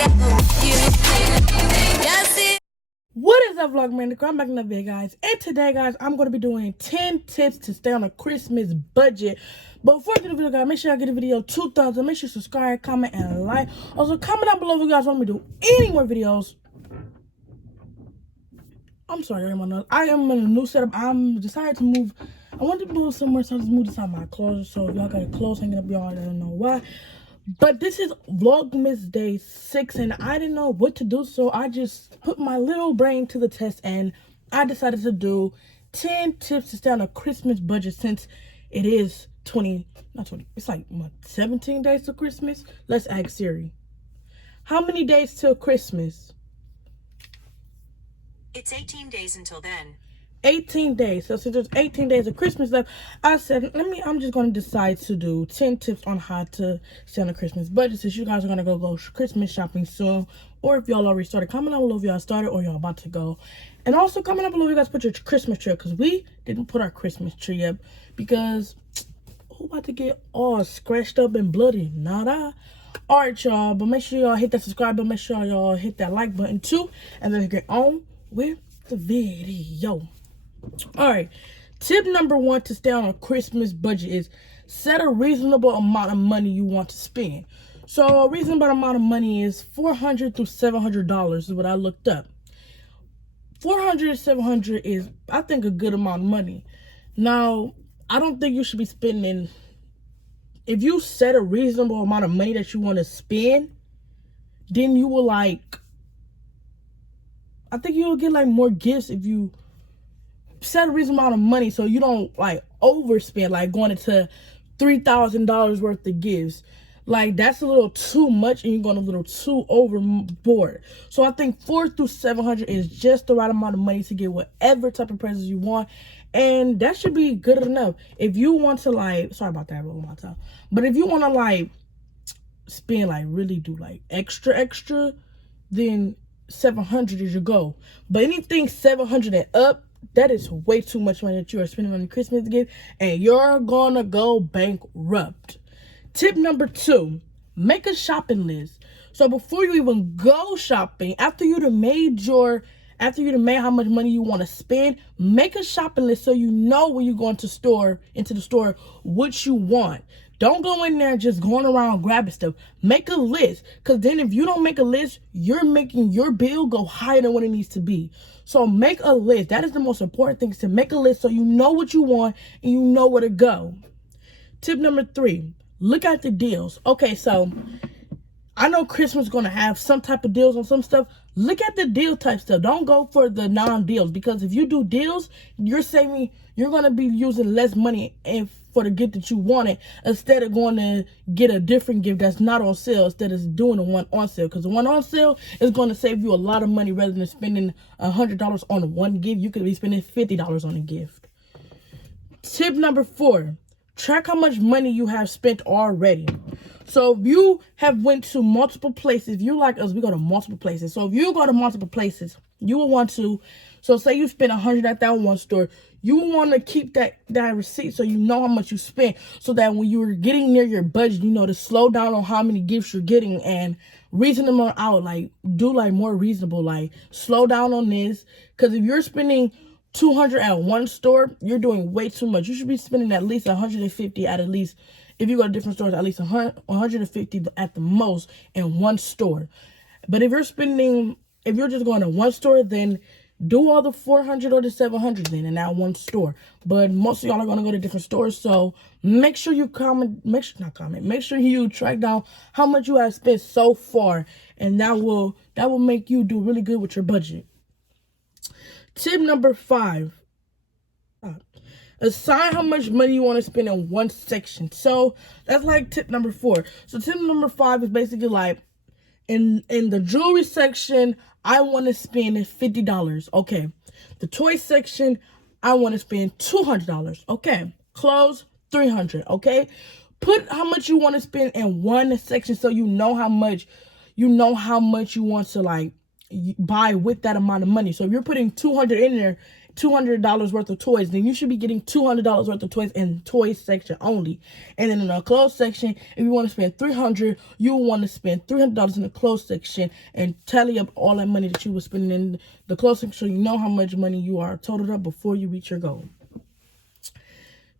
together with you. Yes, it. What is up, Vlogman? I'm back in the video, guys. And today, guys, I'm going to be doing 10 tips to stay on a Christmas budget. But before I get the video, guys, make sure I give the video 2 thumbs up. Make sure you subscribe, comment, and like. Also, comment down below if you guys want me to do any more videos. I'm sorry, I am in a new setup. I'm decided to move. I wanted to move somewhere, so I just moved inside my closet. So if y'all got clothes hanging up, y'all don't know why. But this is Vlogmas day 6, and I didn't know what to do, so I just put my little brain to the test, and I decided to do 10 tips to stay on a Christmas budget since it is it's like, what, 17 days to Christmas? Let's ask Siri. How many days till Christmas? It's 18 days until then. 18 days. So since there's 18 days of Christmas left, I said, I'm just going to decide to do 10 tips on how to stay on a Christmas budget, since you guys are going to go Christmas shopping soon. Or if y'all already started, comment down below if y'all started or y'all about to go. And also comment down below if you guys put your Christmas tree up, because we didn't put our Christmas tree up because who about to get all scratched up and bloody? Not I. Alright, y'all, but make sure y'all hit that subscribe button, make sure y'all hit that like button too, and then get on with the video. All right, tip number 1 to stay on a Christmas budget is set a reasonable amount of money you want to spend. So a reasonable amount of money is $400 to $700 is what I looked up. $400 to $700 is, I think, a good amount of money. Now, I don't think you should be spending, if you set a reasonable amount of money that you want to spend, then you will I think you will get more gifts if you set a reasonable amount of money, so you don't overspend, going into $3,000 worth of gifts. That's a little too much, and you're going a little too overboard. So I think $400 to $700 is just the right amount of money to get whatever type of presents you want, and that should be good enough. If you want to sorry about that, roll my tongue. But if you want to spend really do extra, then $700 is your goal. But anything $700 and up, that is way too much money that you are spending on your Christmas gift, and you're gonna go bankrupt. Tip number 2, make a shopping list. So before you even go shopping, after you've made how much money you want to spend, make a shopping list so you know when you go into the store what you want. Don't go in there just going around grabbing stuff. Make a list, because then if you don't make a list, you're making your bill go higher than what it needs to be. So make a list. That is the most important thing, is to make a list so you know what you want and you know where to go. Tip number 3, look at the deals. Okay, so I know Christmas is going to have some type of deals on some stuff. Look at the deal type stuff. Don't go for the non-deals, because if you do deals, you're going to be using less money for the gift that you wanted, instead of going to get a different gift that's not on sale, instead of doing the one on sale. Because the one on sale is going to save you a lot of money. Rather than spending $100 on one gift, you could be spending $50 on a gift. Tip number 4, track how much money you have spent already. So if you have went to multiple places, if you like us, we go to multiple places. So if you go to multiple places, you will want to, so say you spent $100 at that one store, you want to keep that receipt so you know how much you spent, so that when you're getting near your budget, you know to slow down on how many gifts you're getting and reason them out. Do more reasonable, slow down on this, because if you're spending $200 at one store, you're doing way too much. You should be spending at least $150 at least. If you go to different stores, at least $150 at the most in one store. But if you're just going to one store, then do all the $400 or the $700 then in that one store. But most of y'all are going to go to different stores, so make sure you make sure you track down how much you have spent so far, and that will make you do really good with your budget. Tip number 5. Assign how much money you want to spend in one section. So that's tip number 4. So tip number 5 is basically in the jewelry section, I want to spend $50. Okay. The toy section, I want to spend $200. Okay. Clothes, $300. Okay. Put how much you want to spend in one section, so you know how much you want to buy with that amount of money. So if you're putting $200 in there, $200 worth of toys, then you should be getting $200 worth of toys in toy section only. And then in the clothes section, if you want to spend $300, you want to spend $300 in the clothes section and tally up all that money that you were spending in the clothes section, so you know how much money you are totaled up before you reach your goal.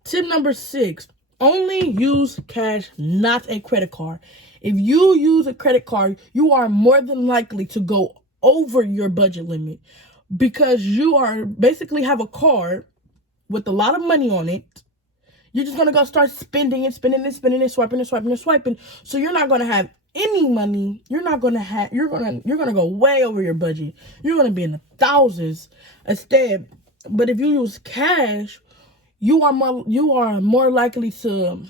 Tip number 6, only use cash, not a credit card. If you use a credit card, you are more than likely to go over your budget limit, because you are basically have a card with a lot of money on it. You're just gonna go start spending and swiping and swiping. So you're not gonna have any money. You're gonna go way over your budget. You're gonna be in the thousands instead. But if you use cash, you are more likely to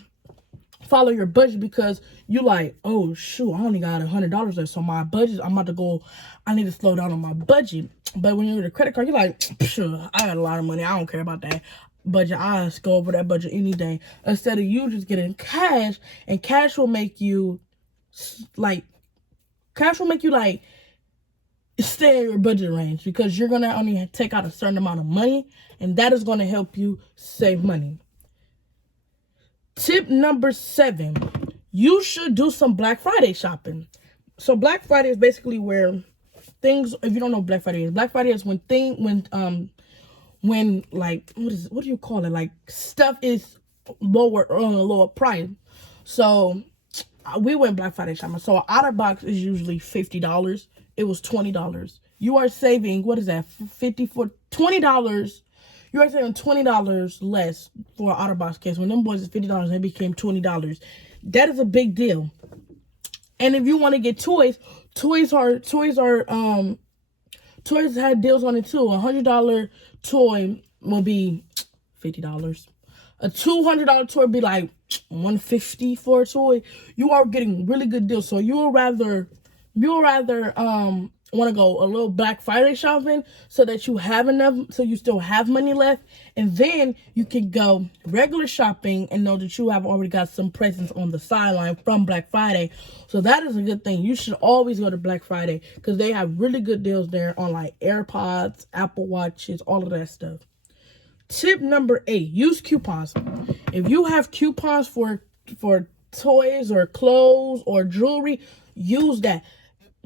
follow your budget, because you like, oh shoot, I only got $100 left, so my budget, I need to slow down on my budget. But when you're with a credit card, you're like, sure, I got a lot of money, I don't care about that budget, I just go over that budget any day. Instead of you just getting cash, and cash will make you like stay in your budget range, because you're gonna only take out a certain amount of money, and that is going to help you save money. Tip number 7, you should do some Black Friday shopping. So Black Friday is basically where things, if you don't know what Black Friday is when like, what do you call it? Like, stuff is lower price. So we went Black Friday shopping. So an outer box is usually $50. It was $20. You are saving, what is that? $20. You are saving $20 less for an outer box case. When them boys is $50, they became $20. That is a big deal. And if you want to get toys had deals on it too. A $100 toy will be $50. A $200 toy would be like $150 for a toy. You are getting really good deals. So you'll rather want to go a little Black Friday shopping so that you have enough, so you still have money left, and then you can go regular shopping and know that you have already got some presents on the sideline from Black Friday. So that is a good thing. You should always go to Black Friday, because they have really good deals there on like AirPods, Apple Watches, all of that stuff. Tip number 8, use coupons. If you have coupons for toys or clothes or jewelry, use that.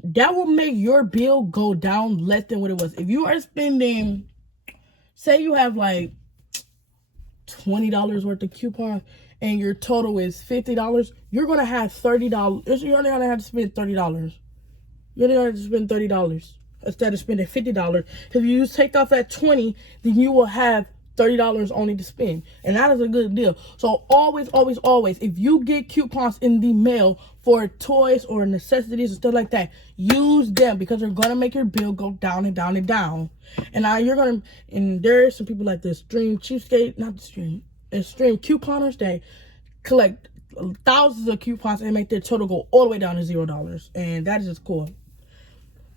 That will make your bill go down less than what it was. If you are spending, say you have like $20 worth of coupons and your total is $50, you're going to have $30. You're only going to have to spend $30. You're only going to have to spend $30 instead of spending $50. If you take off that $20, then you will have $30 only to spend, and that is a good deal. So always, if you get coupons in the mail for toys or necessities and stuff like that, use them, because they're gonna make your bill go down and down and down. And and there are some people like the extreme couponers that collect thousands of coupons and make their total go all the way down to $0, and that is just cool.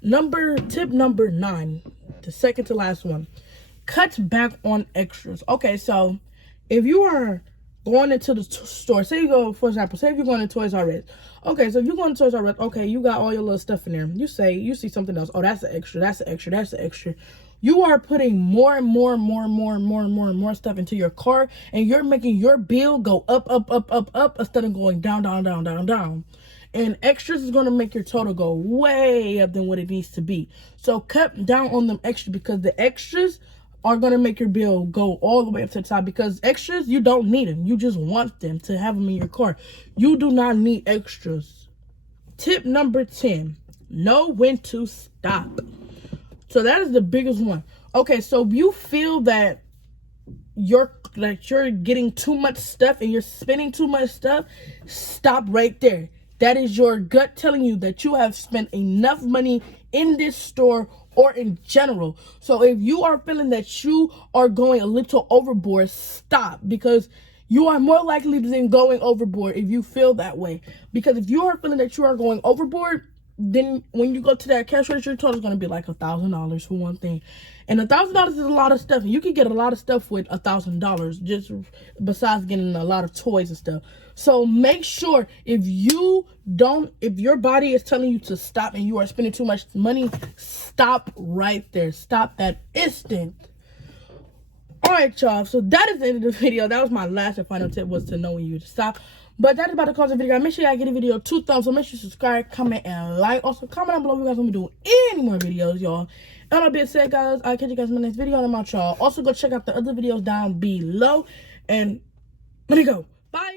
Tip number 9, the second to last one. Cut back on extras. Okay, so if you are going into the store, say if you're going to Toys R Us. Okay, so if you're going to Toys R Us, okay, you got all your little stuff in there. You see something else. Oh, that's an extra, that's an extra, that's an extra. You are putting more and more stuff into your cart, and you're making your bill go up instead of going down. And extras is going to make your total go way up than what it needs to be. So cut down on them extras, because the extras are going to make your bill go all the way up to the top, because extras, you don't need them. You just want them to have them in your car. You do not need extras. Tip number 10, know when to stop. So that is the biggest one. Okay, so if you feel that you're getting too much stuff and you're spending too much stuff, stop right there. That is your gut telling you that you have spent enough money in this store or in general. So if you are feeling that you are going a little overboard, stop, because you are more likely than going overboard if you feel that way. Because if you are feeling that you are going overboard, then when you go to that cash register, your total is going to be like $1,000 for one thing. And $1,000 is a lot of stuff. And you can get a lot of stuff with $1,000, just besides getting a lot of toys and stuff. So make sure if your body is telling you to stop and you are spending too much money, stop right there. Stop that instant. Alright, y'all. So that is the end of the video. That was my last and final tip, was to know when you to stop. But that is about to close the video, guys. Make sure y'all give the video 2 thumbs. So make sure you subscribe, comment, and like. Also, comment down below if you guys want me to do any more videos, y'all. And that being said, guys, I'll catch you guys in the next video. And I'm out, y'all. Also, go check out the other videos down below. And let me go. Bye.